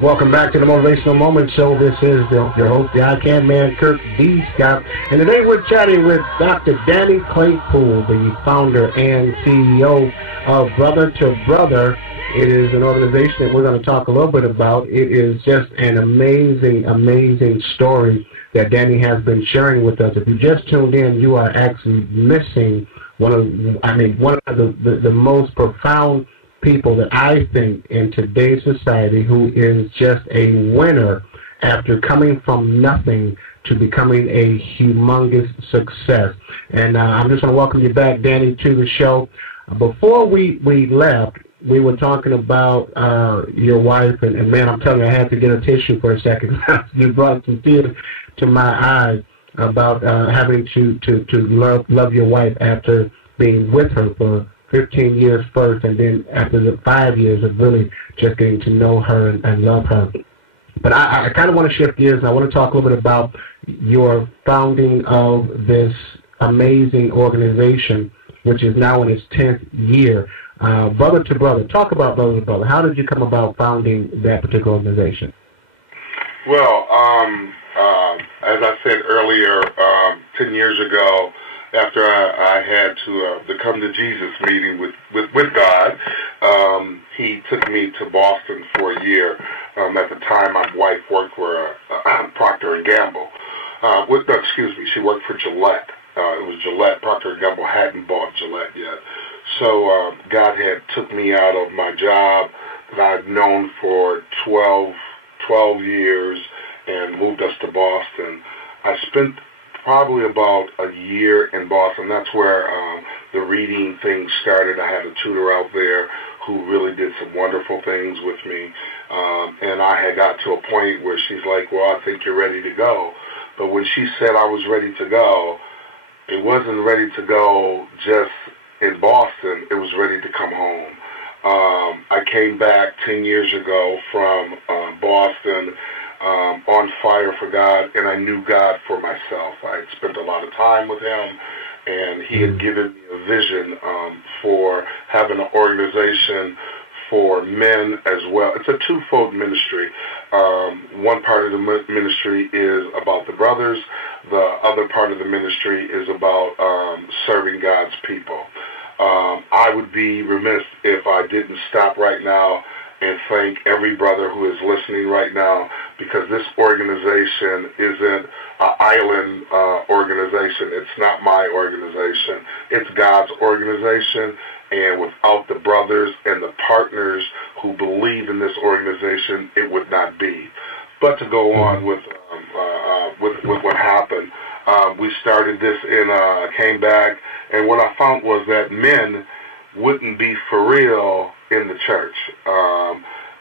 Welcome back to the Motivational Moments Show. This is your host, the I Can Man, Kirk D. Scott. And today we're chatting with Dr. Danny Claypool, the founder and CEO of Brother to Brother. It is an organization that we're going to talk a little bit about. It is just an amazing, amazing story that Danny has been sharing with us. If you just tuned in, you are actually missing one of the most profound people that I think in today's society who is just a winner after coming from nothing to becoming a humongous success. And I'm just going to welcome you back, Danny, to the show. Before we left, we were talking about your wife, and man, I'm telling you, I had to get a tissue for a second. You brought some tears to my eyes about having to love your wife after being with her for 15 years first, and then after the 5 years of really just getting to know her and love her. But I kind of want to shift gears, and I want to talk a little bit about your founding of this amazing organization, which is now in its 10th year, Brother to Brother. Talk about Brother to Brother. How did you come about founding that particular organization? Well, as I said earlier, 10 years ago, after I had to come to Jesus meeting with God, he took me to Boston for a year. At the time, my wife worked for Procter & Gamble. She worked for Gillette. It was Gillette. Procter & Gamble hadn't bought Gillette yet. So God had took me out of my job that I'd known for 12 years and moved us to Boston. I spent probably about a year in Boston. That's where the reading thing started. I had a tutor out there who really did some wonderful things with me. And I had got to a point where she's like, well, I think you're ready to go. But when she said I was ready to go, it wasn't ready to go just in Boston. It was ready to come home. I came back 10 years ago from Boston, on fire for God, and I knew God for myself. I had spent a lot of time with him, and he had given me a vision for having an organization for men as well. It's a twofold ministry. One part of the ministry is about the brothers. The other part of the ministry is about serving God's people. I would be remiss if I didn't stop right now and thank every brother who is listening right now, because this organization isn't an island organization. It's not my organization. It's God's organization, and without the brothers and the partners who believe in this organization, it would not be. But to go on with what happened, we started this came back, and what I found was that men wouldn't be for real in the church.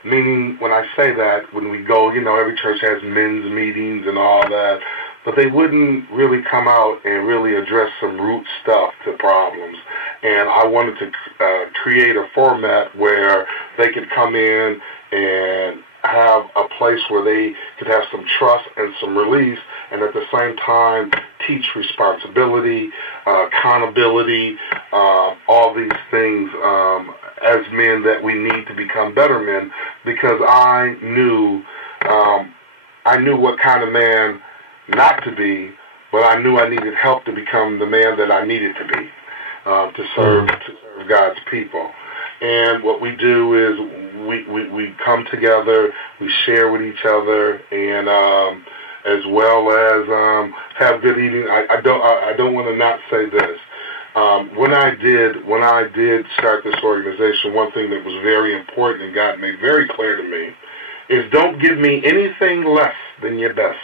Meaning, when I say that, when we go, every church has men's meetings and all that, but they wouldn't really come out and really address some root stuff to problems. And I wanted to create a format where they could come in and have a place where they could have some trust and some release, and at the same time teach responsibility, accountability, all these things as men that we need to become better men, because I knew what kind of man not to be, but I knew I needed help to become the man that I needed to be, to serve God's people. And what we do is we come together, we share with each other, and as well as have good eating. I don't want to not say this. When I did start this organization, one thing that was very important and God made very clear to me is don't give me anything less than your best.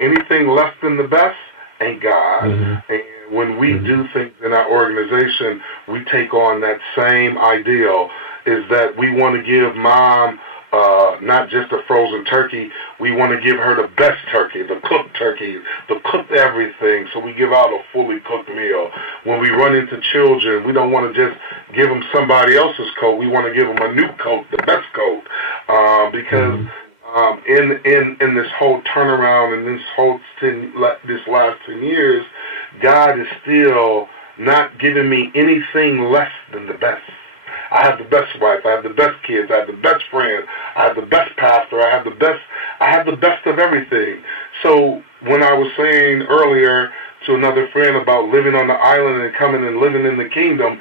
Anything less than the best ain't God. Mm-hmm. And when we do things in our organization, we take on that same ideal, is that we want to give mom not just a frozen turkey. We want to give her the best turkey, the cooked everything, so we give out a fully cooked meal. When we run into children, we don't want to just give them somebody else's coat. We want to give them a new coat, the best coat, because in this whole turnaround and this last 10 years, God is still not giving me anything less than the best. I have the best wife, I have the best kids, I have the best friends, I have the best pastor, I have the best of everything. So when I was saying earlier to another friend about living on the island and coming and living in the kingdom,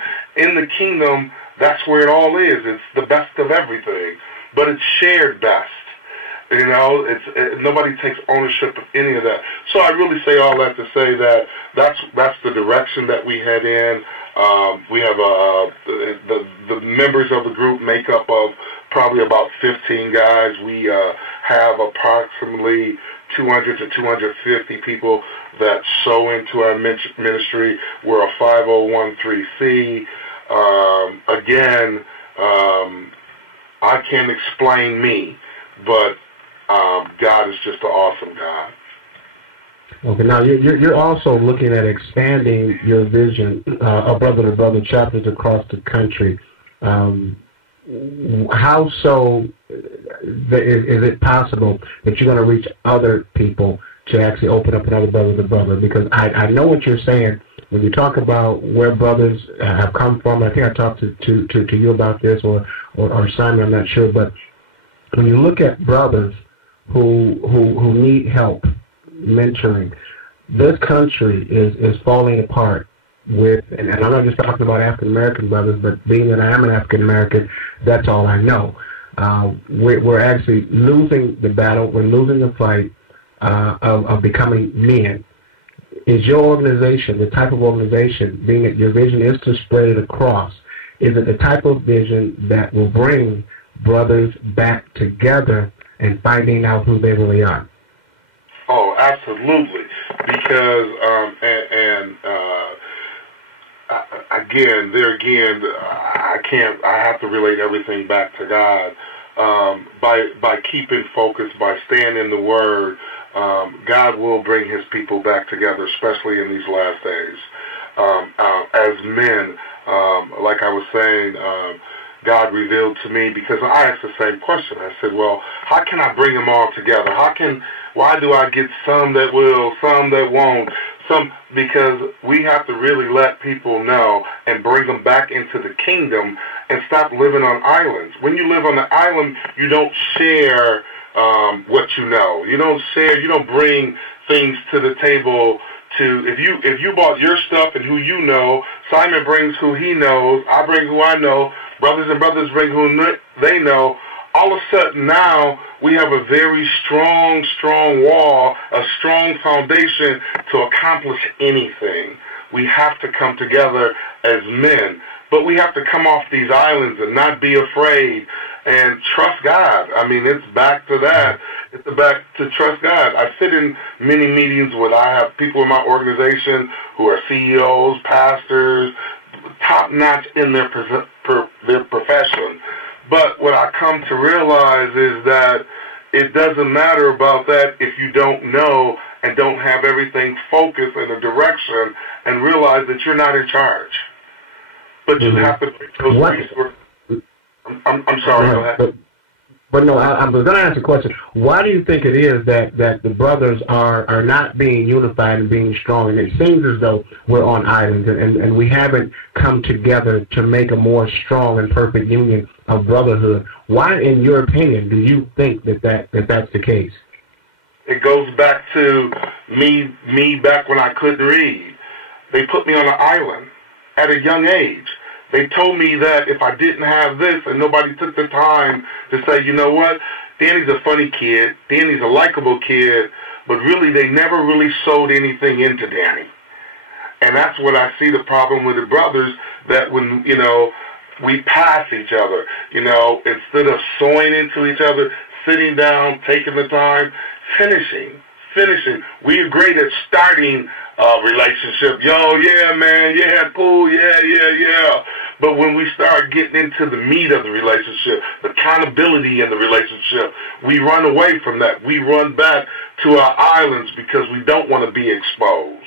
that's where it all is. It's the best of everything, but it's shared best. You know, nobody takes ownership of any of that. So I really say all that to say that that's the direction that we head in. We have the members of the group make up of probably about 15 guys. We have approximately 200 to 250 people that sow into our ministry. We're a 501(c)(3). Again, I can't explain me, but God is just an awesome God. Okay, now you're also looking at expanding your vision of brother-to-brother chapters across the country. How so is it possible that you're going to reach other people to actually open up another brother-to-brother? Because I know what you're saying when you talk about where brothers have come from. I think I talked to you about this, or Simon, I'm not sure, but when you look at brothers who need help, mentoring, this country is falling apart with, and I'm not just talking about African American brothers, but being that I am an African American, that's all I know. We're actually losing the battle. We're losing the fight of becoming men. Is your organization the type of organization, being that your vision is to spread it across, is it the type of vision that will bring brothers back together and finding out who they really are? Oh, absolutely. Because I have to relate everything back to God. By keeping focused, by staying in the Word, God will bring His people back together, especially in these last days. As men, like I was saying, God revealed to me, because I asked the same question. I said, well, how can I bring them all together? Why do I get some that will, some that won't? Because we have to really let people know and bring them back into the kingdom and stop living on islands. When you live on the island, you don't share what you know. You don't share, you don't bring things to the table. If you bought your stuff and who you know, Simon brings who he knows, I bring who I know, brothers and brothers bring who they know. All of a sudden now we have a very strong wall, a strong foundation to accomplish anything. We have to come together as men. But we have to come off these islands and not be afraid and trust God. I mean, it's back to that. It's back to trust God. I sit in many meetings where I have people in my organization who are CEOs, pastors, top-notch in their profession. But what I come to realize is that it doesn't matter about that if you don't know and don't have everything focused in a direction and realize that you're not in charge. But you have to make those resources. I'm sorry, go ahead. But no, I'm going to ask a question. Why do you think it is that the brothers are not being unified and being strong? And it seems as though we're on islands and we haven't come together to make a more strong and perfect union of brotherhood. Why, in your opinion, do you think that's the case? It goes back to me back when I couldn't read. They put me on an island at a young age. They told me that if I didn't have this and nobody took the time to say, you know what, Danny's a funny kid, Danny's a likable kid, but really they never really sowed anything into Danny. And that's what I see the problem with the brothers, that when, we pass each other, instead of sowing into each other, sitting down, taking the time, finishing. We are great at starting a relationship. Yo, yeah, man, yeah, cool, yeah. But when we start getting into the meat of the relationship, the accountability in the relationship, we run away from that. We run back to our islands because we don't want to be exposed.